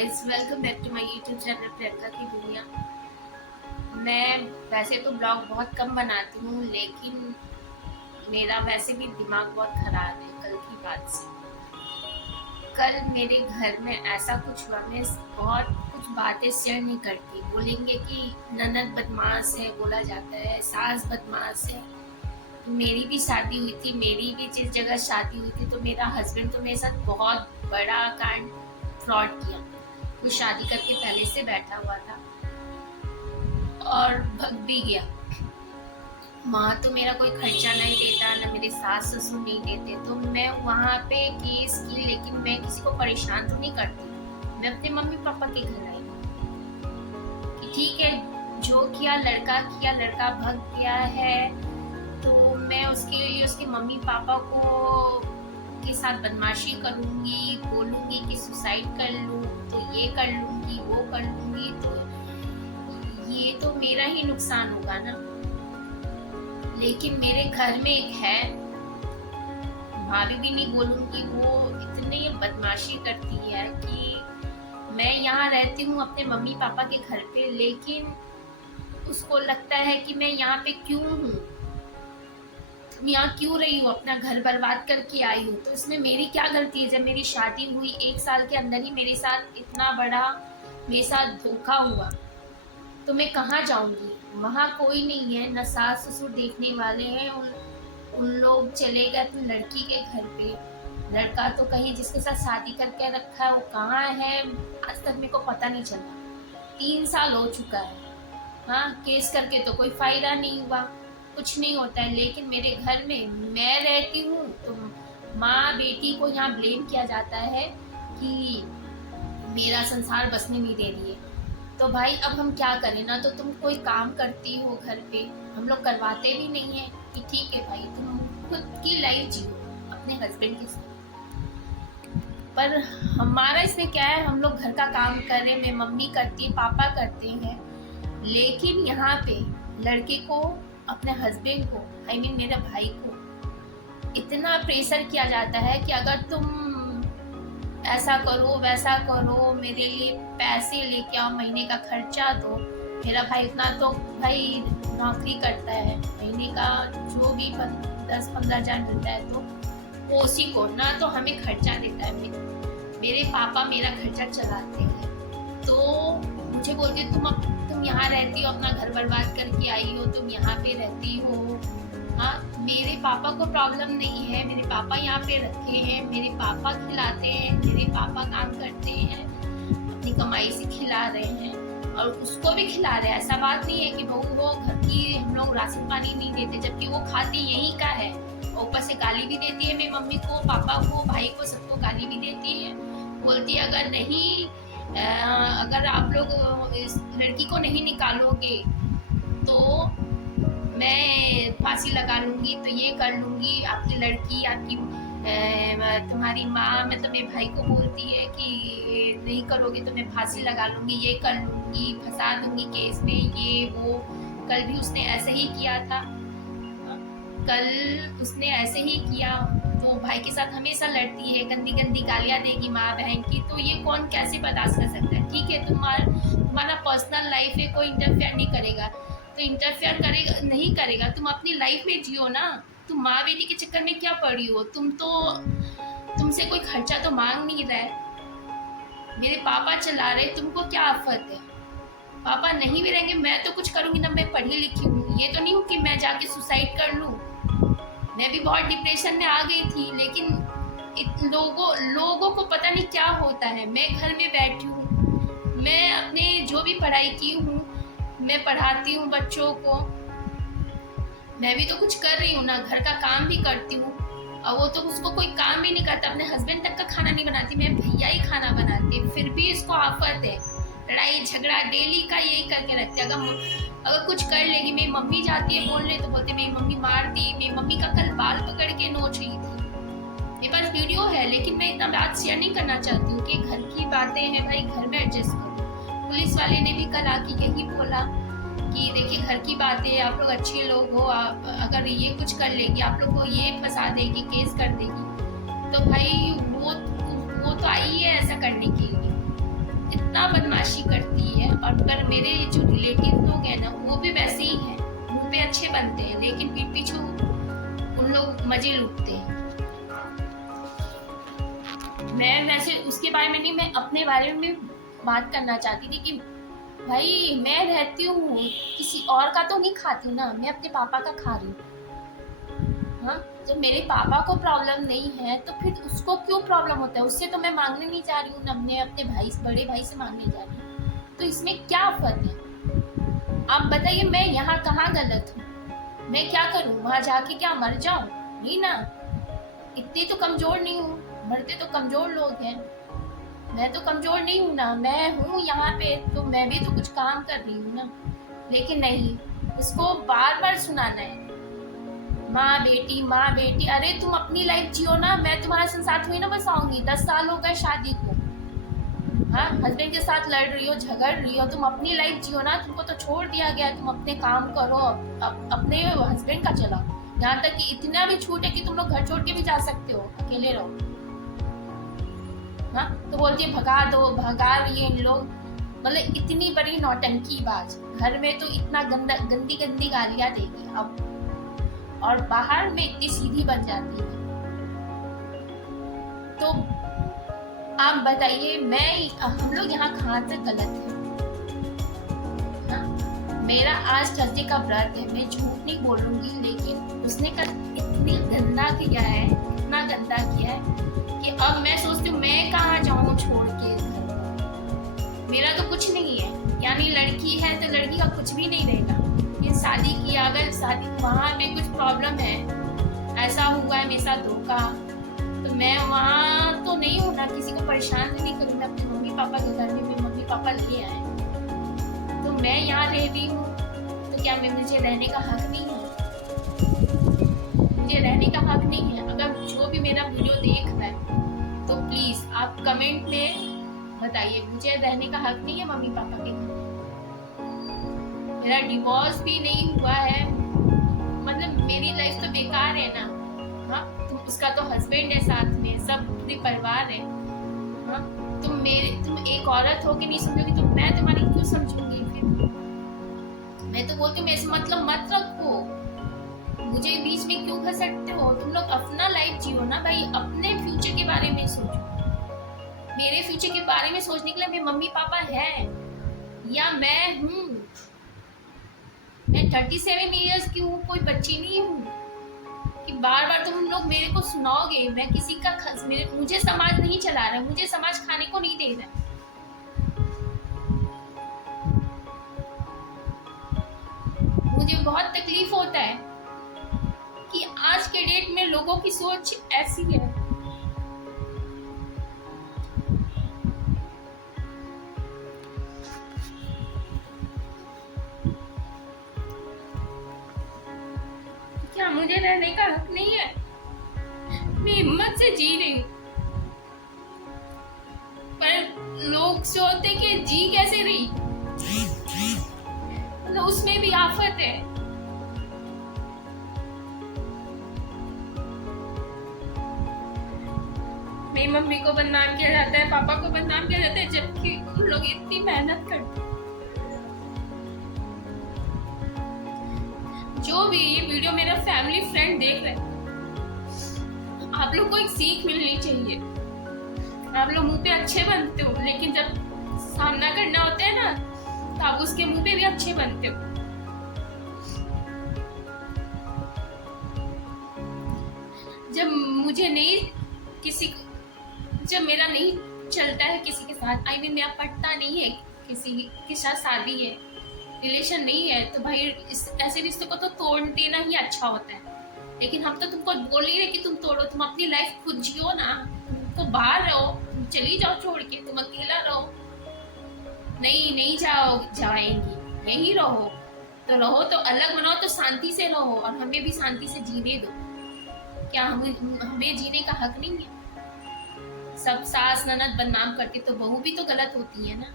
Guys, welcome back to my YouTube channel Priyanka की दुनिया। मैं वैसे तो ब्लॉग बहुत कम बनाती हूँ, लेकिन मेरा वैसे भी दिमाग बहुत खराब है कल की बात से। कल मेरे घर में ऐसा कुछ हुआ, मैं बहुत कुछ बातें शेयर नहीं करती। बोलेंगे कि ननद बदमाश है, बोला जाता है सास बदमाश है। तो मेरी भी शादी हुई थी, मेरी भी जिस जगह शादी हुई थी, तो मेरा हस्बैंड तो मेरे साथ बहुत बड़ा कांड फ्रॉड किया। वो शादी करके पहले से बैठा हुआ था और भग भी गया। वहाँ तो मेरा कोई खर्चा नहीं देता, ना मेरे सास ससुर नहीं देते, तो मैं वहाँ पे केस की, लेकिन मैं किसी को परेशान तो नहीं करती। मैं अपने मम्मी पापा के घर आई कि ठीक है, जो किया लड़का भग गया है, तो मैं उसके लिए उसके मम्मी पापा को के साथ बदमाशी करूंगी, बोलूंगी कि सुसाइड कर लूं, तो ये कर लूंगी, वो कर लूंगी, तो ये तो मेरा ही नुकसान होगा ना। लेकिन मेरे घर में एक है, भाभी भी नहीं बोलूंगी, वो इतनी बदमाशी करती है कि मैं यहाँ रहती हूँ अपने मम्मी पापा के घर पे, लेकिन उसको लगता है कि मैं यहाँ पे क्यों हूँ, तुम यहाँ क्यों रही हो, अपना घर बर्बाद करके आई हो। तो इसमें मेरी क्या गलती है? जब मेरी शादी हुई 1 साल के अंदर ही मेरे साथ इतना बड़ा मेरे साथ धोखा हुआ, तो मैं कहाँ जाऊंगी? वहाँ कोई नहीं है, न सास ससुर देखने वाले हैं। उन लोग चले गए अपनी लड़की के घर पे। लड़का तो कहीं जिसके साथ शादी करके रखा है वो कहाँ है, आज तक मेरे को पता नहीं चला। 3 साल हो चुका है। हाँ, केस करके तो कोई फायदा नहीं हुआ, कुछ नहीं होता है। लेकिन मेरे घर में मैं रहती हूँ तो माँ बेटी को यहाँ ब्लेम किया जाता है कि मेरा संसार बसने नहीं दे रही है। तो भाई अब हम क्या करें? ना तो तुम कोई काम करती हो घर पे, हम लोग करवाते भी नहीं है कि ठीक है भाई तुम खुद की लाइफ जियो अपने हस्बैंड के साथ। पर हमारा इसमें क्या है, हम लोग घर का काम कर रहे हैं, मैं मम्मी करती है, पापा करते हैं, लेकिन यहाँ पे लड़के को, अपने हस्बैंड को, आई मीन मेरे भाई को इतना प्रेशर किया जाता है कि अगर तुम ऐसा करो वैसा करो, मेरे लिए पैसे लेके आओ, महीने का खर्चा दो। मेरा भाई इतना तो भाई नौकरी करता है, महीने का जो भी 10-15 हजार मिलता है तो उसी को ना तो हमें खर्चा देता है। मेरे पापा मेरा खर्चा चलाते हैं। तो मुझे बोलते तुम यहाँ रहती हो, अपना घर बर्बाद करके आई हो, तुम यहाँ पे रहती हो। हाँ, मेरे पापा को प्रॉब्लम नहीं है, मेरे पापा यहाँ पे रखे हैं, मेरे पापा खिलाते हैं, मेरे पापा काम करते हैं, अपनी कमाई से खिला रहे हैं और उसको भी खिला रहे हैं। ऐसा बात नहीं है कि बहू वो घर की हम लोग राशन पानी नहीं देते, जबकि वो खाती यहीं का है। ऊपर से गाली भी देती है मेरी मम्मी को, पापा को, भाई को, सबको गाली भी देती है। बोलती है अगर नहीं अगर आप लोग इस लड़की को नहीं निकालोगे तो मैं फांसी लगा लूंगी, तो ये कर लूंगी, आपकी लड़की, आपकी तुम्हारी माँ मतलब मेरे भाई को बोलती है कि नहीं करोगे तो मैं फांसी लगा लूंगी, ये कर लूंगी, फंसा दूंगी केस में, ये वो। कल भी उसने ऐसे ही किया था, कल उसने ऐसे ही किया। वो भाई के साथ हमेशा लड़ती है, गंदी गंदी गालियां देगी माँ बहन की। तो ये कौन कैसे बर्दाश्त कर सकता है? ठीक है, तुम्हारा पर्सनल लाइफ है, कोई इंटरफेयर नहीं करेगा, तो इंटरफेयर करेगा नहीं करेगा, तुम अपनी लाइफ में जियो ना। तुम माँ बेटी के चक्कर में क्या पड़ी हो? तुमसे कोई खर्चा तो मांग नहीं रहा है, मेरे पापा चला रहे, तुमको क्या आफत है? पापा नहीं भी रहेंगे मैं तो कुछ करूंगी ना, मैं पढ़ी लिखी हूँ, ये तो नहीं हूँ कि मैं जाके सुसाइड कर लूँ। मैं भी बहुत डिप्रेशन में आ गई थी, लेकिन लोगों को पता नहीं क्या होता है। मैं घर में बैठी हूँ, मैं अपने जो भी पढ़ाई की हूँ मैं पढ़ाती हूँ बच्चों को, मैं भी तो कुछ कर रही हूँ ना, घर का काम भी करती हूँ। और वो तो उसको कोई काम भी नहीं करता, अपने हस्बैंड तक का खाना नहीं बनाती, मेरे भैया ही खाना बनाते हैं, फिर भी इसको आफत है। लड़ाई झगड़ा डेली का यही करके रखते। अगर कुछ कर लेगी, मेरी मम्मी जाती है बोलने तो बोलते मेरी मम्मी मार दी, मेरी मम्मी का कल बाल पकड़ के नोच रही थी। मेरे पास वीडियो है, लेकिन मैं इतना बात शेयर नहीं करना चाहती हूँ कि घर की बातें हैं भाई, घर में एडजस्ट करो। पुलिस वाले ने भी कल आके यही बोला कि देखिए घर की बातें, आप लोग अच्छे लोग हो, आप अगर ये कुछ कर लेगी, आप लोग को ये फंसा देगी, केस कर देगी, तो भाई वो तो आई है ऐसा करने के लिए। बदमाशी करती है। और पर मेरे जो रिलेटिव लोग हैं ना वो भी वैसे ही हैं, मुंह पे अच्छे बनते हैं लेकिन पीठ पीछे उन लोग मजे लूटते हैं। मैं वैसे उसके बारे में नहीं, मैं अपने बारे में बात करना चाहती थी कि भाई मैं रहती हूँ, किसी और का तो नहीं खाती हूँ ना, मैं अपने पापा का खा रही हूँ। हाँ, जब मेरे पापा को प्रॉब्लम नहीं है तो फिर उसको क्यों प्रॉब्लम होता है? उससे तो मैं मांगने नहीं जा रही हूँ ना, मैं अपने भाई, बड़े भाई से मांगने जा रही हूँ। तो इसमें क्या फर्क है? आप बताइए, मैं यहाँ कहाँ गलत हूँ? मैं क्या करूँ? वहां जाके क्या मर जाऊं? नहीं ना, इतनी तो कमजोर नहीं हूँ। मरते तो कमजोर लोग हैं, मैं तो कमजोर नहीं हूँ ना। मैं हूँ यहाँ पे तो मैं भी तो कुछ काम कर रही हूँ ना। लेकिन नहीं, इसको बार बार सुनाना है, माँ बेटी माँ बेटी। अरे तुम अपनी लाइफ जियो ना, मैं तुम्हारे संग हुई ना बसाऊंगी। 10 साल हो गए शादी को, हाँ, हस्बैंड के साथ लड़ रही हो, झगड़ रही हो, तुम अपनी लाइफ जियो ना। तुमको तो छोड़ दिया गया, तुम अपने काम करो, अपने हस्बैंड का चलाओ। यहाँ तक कि इतना भी छूट है कि तुम लोग घर छोड़ के भी जा सकते हो, अकेले रहो। हाँ, तो बोलती है भगा दो, भगा रही है इन लोग। मतलब इतनी बड़ी नौटंकी बाज, घर में तो इतना गंदी गंदी गालियां देगी अब, और बाहर में इतनी सीधी बन जाती है। तो आप बताइए, हम लोग यहाँ कहाँ तक गलत है? हाँ? मेरा आज चाचे का व्रत है, मैं झूठ नहीं बोलूंगी, लेकिन उसने इतनी गंदा किया है, इतना गंदा किया है कि अब मैं सोचती हूँ मैं कहाँ जाऊँ छोड़ के घर। मेरा तो कुछ नहीं है, यानी लड़की है तो लड़की का कुछ भी नहीं रहेगा। ये शादी किया, अगर शादी वहाँ पे कुछ प्रॉब्लम है, ऐसा हुआ है मेरे साथ धोखा, तो मैं वहाँ तो नहीं हूँ ना, किसी को परेशान तो नहीं करूँ। मैं अपने मम्मी पापा के घर में, मेरे मम्मी पापा लिए आए, तो मैं यहाँ रह रही हूँ, तो क्या मुझे रहने का हक नहीं है? मुझे रहने का हक नहीं है? अगर जो भी मेरा वीडियो देख रहा है तो प्लीज आप कमेंट में बताइए, मुझे रहने का हक नहीं है मम्मी पापा के घर? मेरा डिवोर्स भी नहीं हुआ है, मतलब मेरी लाइफ तो बेकार है ना। हाँ, उसका तो हस्बैंड है साथ में, सब पूरी परिवार है। हाँ, तुम एक औरत हो के नहीं समझोगी तो मैं तुम्हारी क्यों समझूंगी? फिर मैं तो बोलती हूँ, मेरे से मतलब मत रखो, मुझे बीच में क्यों घसटते हो? तुम लोग अपना लाइफ जियो ना भाई, अपने फ्यूचर के बारे में सोचो। मेरे फ्यूचर के बारे में सोचने के लिए मेरे मम्मी पापा है या मैं हूँ? मैं 37 इयर्स की हूँ, कोई बच्ची नहीं हूँ कि बार बार तुम लोग मेरे को सुनाओगे। मैं किसी का मुझे समाज नहीं चला रहा, मुझे समाज खाने को नहीं दे रहा। मुझे बहुत तकलीफ होता है कि आज के डेट में लोगों की सोच ऐसी है। क्या मुझे रहने का हक नहीं है? मैं हिम्मत से जी रही हूँ, पर लोग सोचते कि जी कैसे रही, मतलब उसमें भी आफत है। मेरी मम्मी को बदनाम किया जाता है, पापा को बदनाम किया जाता है, जबकि उन लोग इतनी मेहनत करते। जो भी ये वीडियो मेरा फैमिली फ्रेंड देख रहे हैं, आप लोग को एक सीख मिलनी चाहिए। आप लोग मुंह पे अच्छे बनते हो, लेकिन जब सामना करना होता है ना, तो आप उसके मुंह पे भी अच्छे बनते हो। जब मुझे नहीं जब मेरा नहीं चलता है किसी के साथ, आई मीन मेरा पटता नहीं है, किसी के साथ शादी है, रिलेशन नहीं है, तो भाई ऐसे रिश्तों को तो तोड़ देना ही अच्छा होता है। लेकिन हम तो तुमको बोल नहीं रहे कि तुम तोड़ो, तुम अपनी लाइफ खुद जियो ना। तो बाहर रहो, चली जाओ छोड़ के, तुम अकेला रहो। नहीं जाएंगी, यही रहो तो अलग बनाओ, तो शांति से रहो, और हमें भी शांति से जीने दो। क्या हमें जीने का हक नहीं है? सब सास ननद बदनाम करती तो बहू भी तो गलत होती है ना।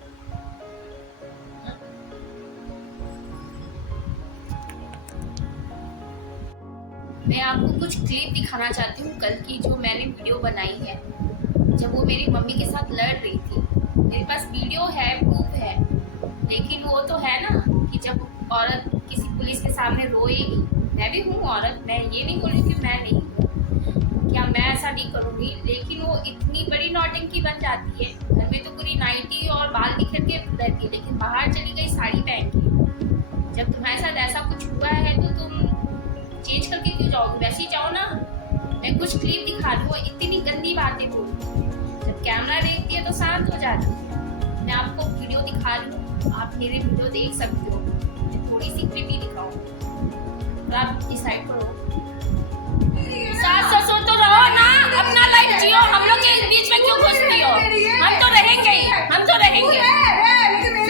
मैं आपको कुछ क्लिप दिखाना चाहती हूँ कल की, जो मैंने वीडियो बनाई है, जब वो मेरी मम्मी के साथ लड़ रही थी। मेरे पास वीडियो है, प्रूफ है, लेकिन वो तो है ना कि जब औरत किसी पुलिस के सामने रोएगी, मैं भी हूँ औरत, मैं ये नहीं बोल रही कि मैं नहीं हूँ, क्या मैं ऐसा नहीं करूँगी, लेकिन वो इतनी बड़ी नौटंकी बन जाती है। घर में तो पूरी नाइटी और बाल निखर के रहती है, लेकिन बाहर चली गई साड़ी पहन के। जब तुम्हारे साथ ऐसा कुछ हुआ है तो तुम चेंज करके क्यों जाओगे? वैसे ही जाओ ना। मैं कुछ क्लिप दिखा रही हूँ, इतनी गंदी बातें बोलती है, जब कैमरा देखती है तो शांत हो जाती है। मैं आपको वीडियो दिखा रही हूँ, आप मेरे वीडियो देख सकते हो, मैं थोड़ी सी क्लिप ही दिखाऊँ तो आप डिसाइड करो। सास ससुर तो रहो ना, अपना लाइफ जियो, हम लोग के बीच में क्यों घुसती हो? हम तो रहेंगे ही, हम तो रहेंगे,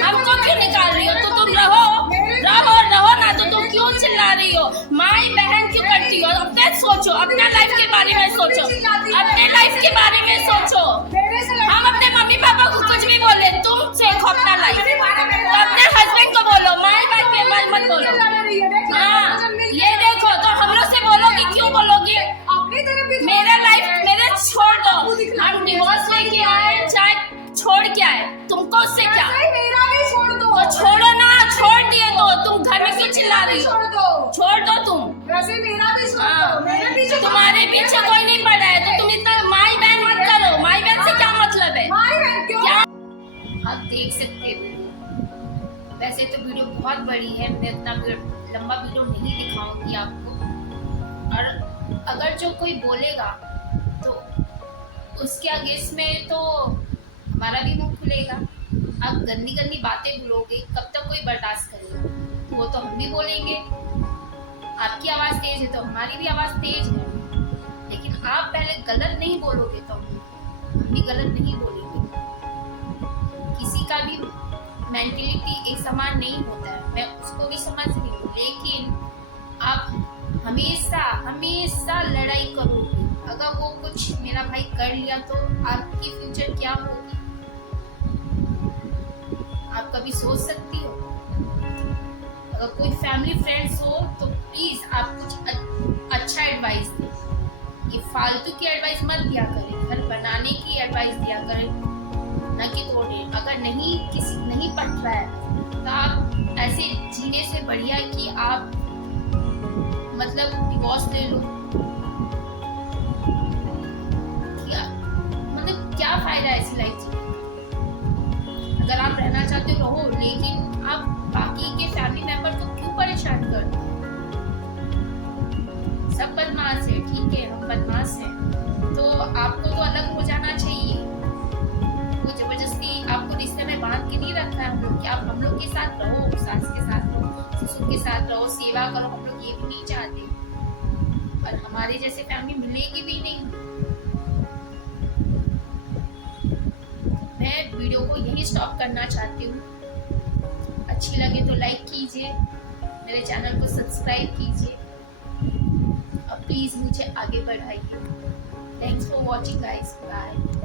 हमको क्यों निकाल रही हो? तो तुम रहो ना, तो तुम क्यों चिल्ला रही हो? माई बहन क्यों करती हो? अपने सोचो, अपना लाइफ के बारे में सोचो, अपने लाइफ के बारे में सोचो। हम अपने मम्मी पापा को कुछ भी बोले, तुम देखो अपना लाइफ, तो अपने हस्बैंड को बोलो, माई बाप के बारे मत बोलो। हाँ, ये देखो, तो हम लोग से बोलोगी, क्यों बोलोगी? मेरा लाइफ मेरे छोड़ दो, हम डिवोर्स लेके आए, चाहे छोड़ के आए, तुमको उससे क्या? तो छोड़ो ना, छोड़ दिए तो तुम घर में क्यों चिल्ला रही हो? छोड़ दो तुम। वैसे मेरा भी छोड़ दो, मेरे पीछे तुम्हारे पीछे कोई नहीं पड़ा है, तो तुम इतना माई बहन मत करो। माई बहन से क्या मतलब है? माई बहन क्यों? क्या आप देख सकते हो? वैसे तो वीडियो बहुत बड़ी है, मैं इतना लंबा वीडियो नहीं दिखाऊंगी आपको, और अगर जो कोई बोलेगा तो उसके अगेंस्ट में तो हमारा भी मुंह खुलेगा। आप गंदी गंदी बातें बोलोगे, कब तक कोई बर्दाश्त करेगा? तो वो तो हम भी बोलेंगे। आपकी आवाज़ तेज है तो हमारी भी आवाज़ तेज है, लेकिन आप पहले गलत नहीं बोलोगे तो हम भी गलत नहीं बोलेंगे। किसी का भी मेंटलिटी एक समान नहीं होता है, मैं उसको भी समझ रही हूँ, लेकिन आप हमेशा हमेशा लड़ाई करोगे। अगर वो कुछ मेरा भाई कर लिया तो आपकी फ्यूचर क्या होगी? आप कभी सोच सकती हो? अगर कोई फैमिली फ्रेंड्स हो तो प्लीज आप कुछ अच्छा एडवाइस दें। ये फालतू की एडवाइस मत दिया करें, घर बनाने की एडवाइस दिया करें, न कि तोड़े। अगर नहीं पट रहा है तो आप ऐसे जीने से बढ़िया कि आप मतलब डिवोर्स ले लो। क्या फायदा है ऐसी लाइफ जीने? अगर आप रहना चाहते हो रहो, लेकिन आप बाकी के फैमिली मेंबर को क्यों परेशान करते हो? सब बदमाश है, ठीक है, हम बदमाश हैं, तो आपको तो अलग हो जाना चाहिए। वो जबरदस्ती आपको रिश्ते में बांध के नहीं रखना है हम लोग कि आप हम लोग के साथ रहो, सास के साथ रहो, ससुर के साथ रहो, सेवा करो, हम लोग ये भी नहीं चाहते, और हमारे जैसे फैमिली मिलेगी भी नहीं। मैं वीडियो को यही स्टॉप करना चाहती हूँ। अच्छी लगे तो लाइक कीजिए, मेरे चैनल को सब्सक्राइब कीजिए, और प्लीज़ मुझे आगे बढ़ाइए। Thanks for watching guys, bye.